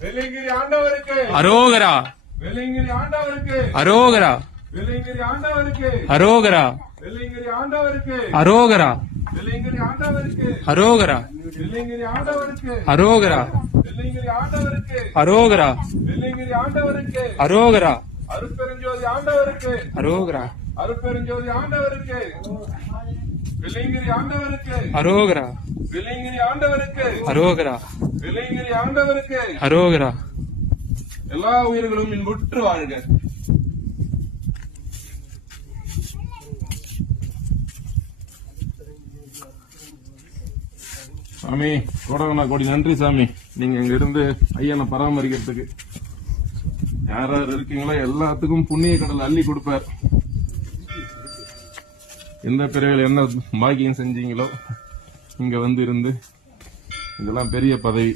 வெள்ளியங்கிரி ஆண்டவருக்கு அரோகரா, வெள்ளியங்கிரி ஆண்டவருக்கு அரோகரா, வெள்ளியங்கிரி ஆண்டவருக்கு அரோகரா, வெள்ளியங்கிரி ஆண்டவருக்கு அரோகரா, வெள்ளியங்கிரி ஆண்டவருக்கு அரோகரா, வெள்ளியங்கிரி ஆண்டவருக்கு அரோகரா, வெள்ளியங்கிரி ஆண்டவருக்கு அரோகரா, வெள்ளியங்கிரி ஆண்டவருக்கு அரோகரா, அருட்பெருஞ்சோதி ஆண்டவருக்கு அரோகரா, அருட்பெருஞ்சோதி ஆண்டவருக்கு வெள்ளியங்கிரி ஆண்டவருக்கு அரோகரா, வெள்ளியங்கிரி ஆண்டவருக்கு அரோகரா, வெள்ளியங்கிரி ஆண்டவருக்கு அரோகரா. எல்லா உயிர்களும் இன்புற்று வாழ்க. சாமி கோடான கோடி நன்றி சாமி. நீங்க இங்க இருந்து ஐயனை பராமரிக்கிறதுக்கு யார் யார் இருக்கீங்களோ எல்லாத்துக்கும் புண்ணிய கடல் அள்ளி கொடுப்பார். எந்த பிறவியில் என்ன பாக்கியம் செஞ்சீங்களோ இங்க வந்து இருந்து இதெல்லாம் பெரிய பதவி.